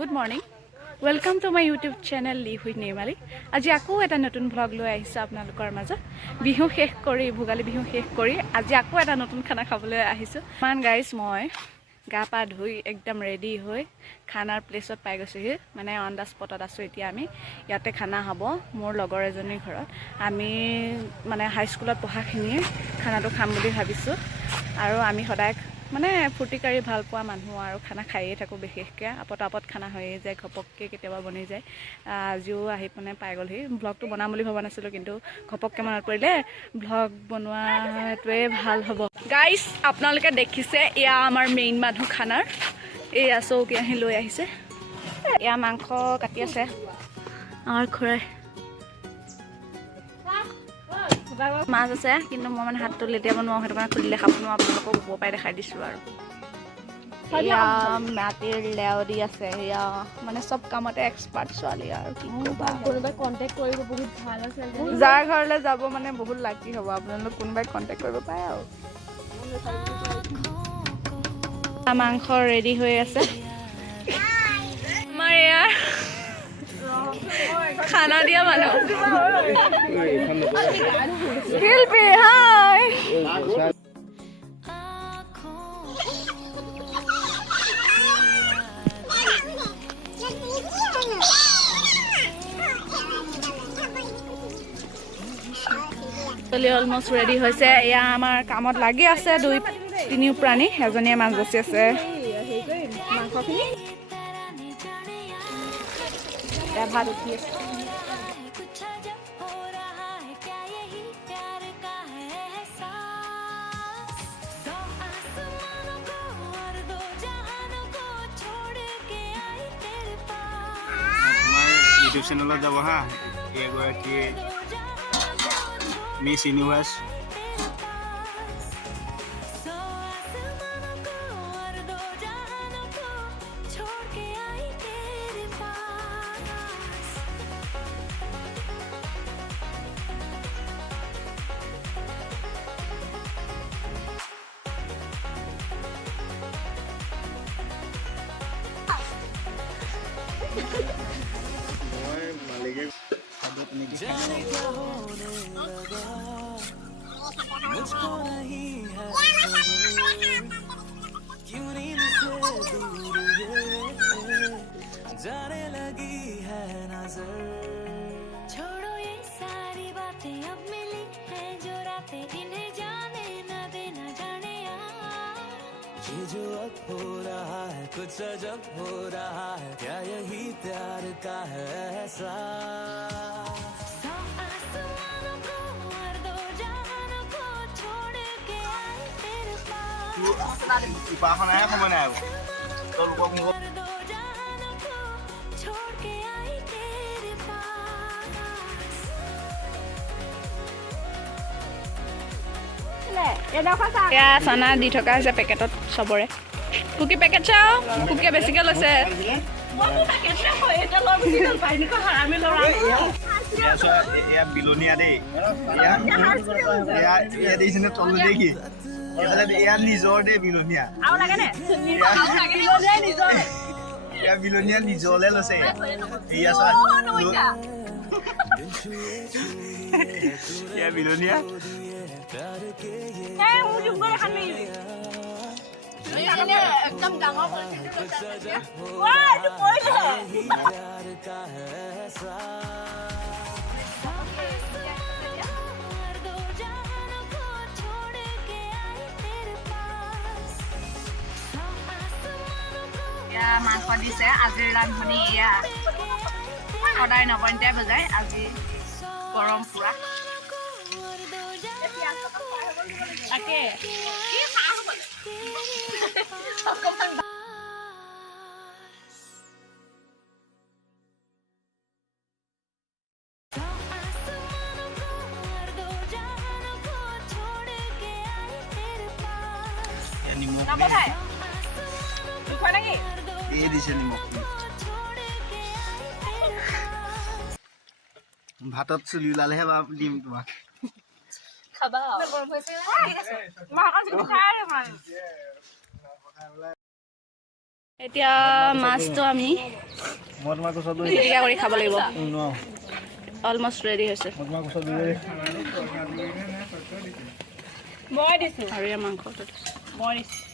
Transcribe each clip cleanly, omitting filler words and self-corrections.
Good morning. Welcome to my YouTube channel Live with Nirmali. আজি আকৌ এটা নতুন vlog লৈ আহিছো আপোনালোকৰ মাজত বিহু শেষ কৰি ভোগালী বিহু শেষ কৰি আজি আকৌ এটা নতুন খানা খাবলৈ আহিছো মান গাইস মই গা পা ধুই একদম ৰেডি হৈ খানাৰ প্লেছত পাই গৈছোহি মানে অন দা স্পটত আছো এতিয়া আমি ইয়াতে খানা হ'ব মোৰ লগৰ এজনীৰ ঘৰত আমি মানে হাই স্কুলত পঢ়াখিনি খানাটো খাম বুলি ভাবিছো আৰু আমি সদায় মানে ফুৰ্তিকাৰী ভাল পোৱা মানুহ আৰু খানা খাইয়ে থাকো বিশেষকৈ আপত খানা হৈয়ে যায় ঘপককৈ কেতিয়াবা বনি যায় আজিও আহি মানে পাই গ'লহি ব্লগটো বনাম বুলি ভবা নাছিলোঁ কিন্তু ঘপককৈ মনত পৰিলে ব্লগ বনোৱাটোৱে ভাল হ'ব গাইছ আপোনালোকে দেখিছে এয়া আমাৰ মেইন মানুহ খানাৰ এয়া চৌকি আহি লৈ আহিছে এয়া মাংস কাটি আছে আমাৰ খুৰাই মাছ আছে কিন্তু মই মানে হাতটো লেটিয়াব নোৱাৰোঁ সেইটো কাৰণে খুলিলে খাব নোৱাৰোঁ আপোনালোকক ওপৰ পাই দেখাই দিছোঁ আৰু এয়া মাটিৰ লেউৰি আছে এয়া মানে চব কামতে এক্সপাৰ্ট ছোৱালী আৰু কি ক'বা কোনোবাই কণ্টেক্ট কৰিব বহুত ভাল আছে যাৰ ঘৰলৈ যাব মানে বহুত লাকি হ'ব আপোনালোক কোনোবাই কণ্টেক্ট কৰিব পাৰে আৰু মাংস ৰেডি হৈ আছে আমাৰ এয়া খানা দিয়া মানুহ শিল্পী হাই অলমষ্ট ৰেডি হৈছে এয়া আমাৰ কামত লাগি আছে দুই তিনি প্ৰাণী এজনীয়ে মাছ বাচি আছে মাংসখিনি ভাত উঠি আছে YouTube channel যাব হা এগৰাকী মিছ ইউনিভাৰ্ছ मुझको नहीं है क्यों नहीं मुझसे दूर ये जाने लगी है नजर छोड़ो ये सारी बातें अब मिली है जो रातें इन्हें जाने न देना जाने ये जो अब हो रहा है कुछ अजब हो रहा है क्या यही प्यार का है एहसास উপাসনাহে সময় নাই তেওঁলোকক মোক এয়া চানা দি থকা হৈছে পেকেটত চবৰে কুকি পেকেট চাওঁ কুকিয়ে বেছিকৈ লৈছে এয়া বিলনীয়া দেই এয়া দিছেনে তলু দেখি এয়া নিজৰ দেই বিলনীয়া এয়া বিলনীয়া নিজলে লৈছে এয়া চোৱা এয়া বিলনীয়া একদম ডাঙৰ মাংস দিছে আজিৰ ৰান্ধনি এয়া সদায় নবনটাই বজায় আজি গৰম পুৰা তাকে এই দিছে নিমখ ভাতত চুলি ওলালেহে দিম তোমাক খাবা এতিয়া মাছটো আমি মই তোমাক কৈছোঁ পিটিকা কৰি খাব লাগিব নোৱাৰো অলমষ্ট ৰেডি হৈছে মই তোমাক কৈছোঁ মই দিছোঁ আৰু ইয়াৰ মাংসটো মই দিছোঁ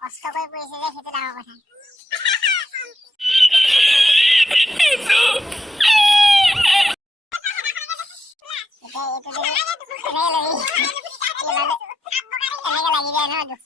কষ্ট কৰি পৰিছে যে সেইটো ডাঙৰ কথা লগা নাই বিলাহী কটা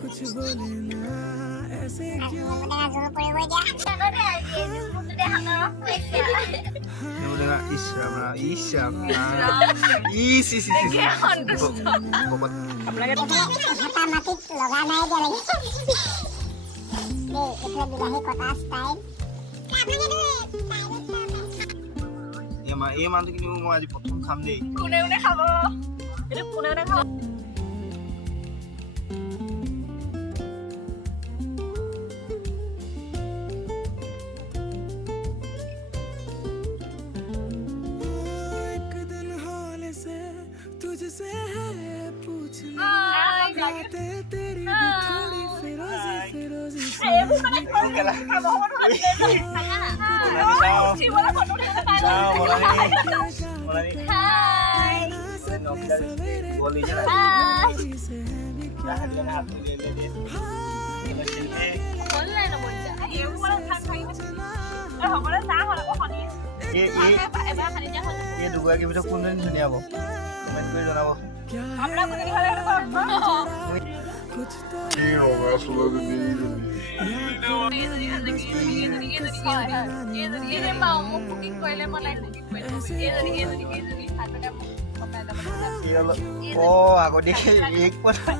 कुछ बोले ना ऐसे क्यों এই মানটো কিন্তু মই আজি প্ৰথম খাম দেই কোনে কোনে খাব এইটো কোনে কোনে খাব तुझसे है पूछना बातें तेरी भी थोड़ी फिरोजी फिरोजी এই দুগৰাকীৰ ভিতৰত কোনজনী ধুনীয়া হ'ব কমেণ্ট কৰি জনাব আগতীয়াকে এক কথা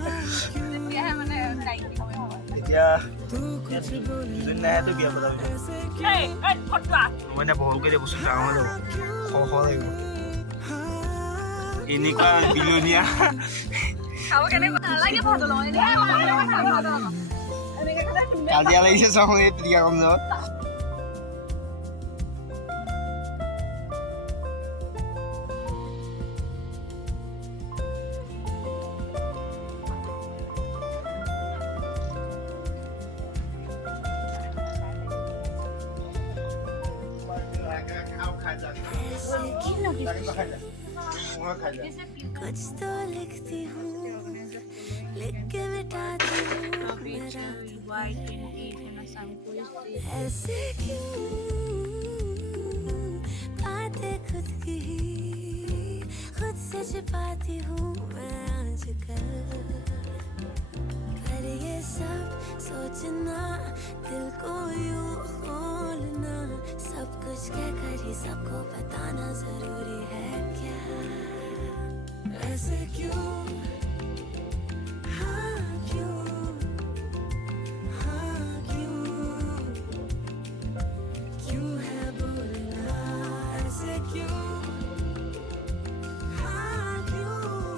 এতিয়া দুজনী নাহেতো বিয়া পতাবি মই এতিয়া বহলকৈ দিয়া বস্তু ডাঙৰ হৈ যাব শ লাগিব এনেকুৱা বিলনীয়া কাজিয়া লাগিছে চাওঁ এই পিটিকা কম যাবত कुछ तो लिखती हूँ लिख के मिटाती हूँ ऐसे क्यों बातें खुद की खुद से छिपाती हूँ मैं आजकल पर ये सब सोचना दिल को यूं खोलना सब कुछ कह कर ही सबको बताना जरूरी है क्या ऐसे क्यों हाँ क्यों क्यों है बोलना ऐसे क्यों हाँ क्यों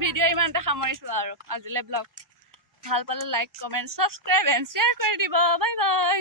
ভিডিঅ' ইমানতে সামৰিছোঁ আৰু আজিলে ব্লগ ভাল পালে like comment subscribe and share কৰি দিব বাই বাই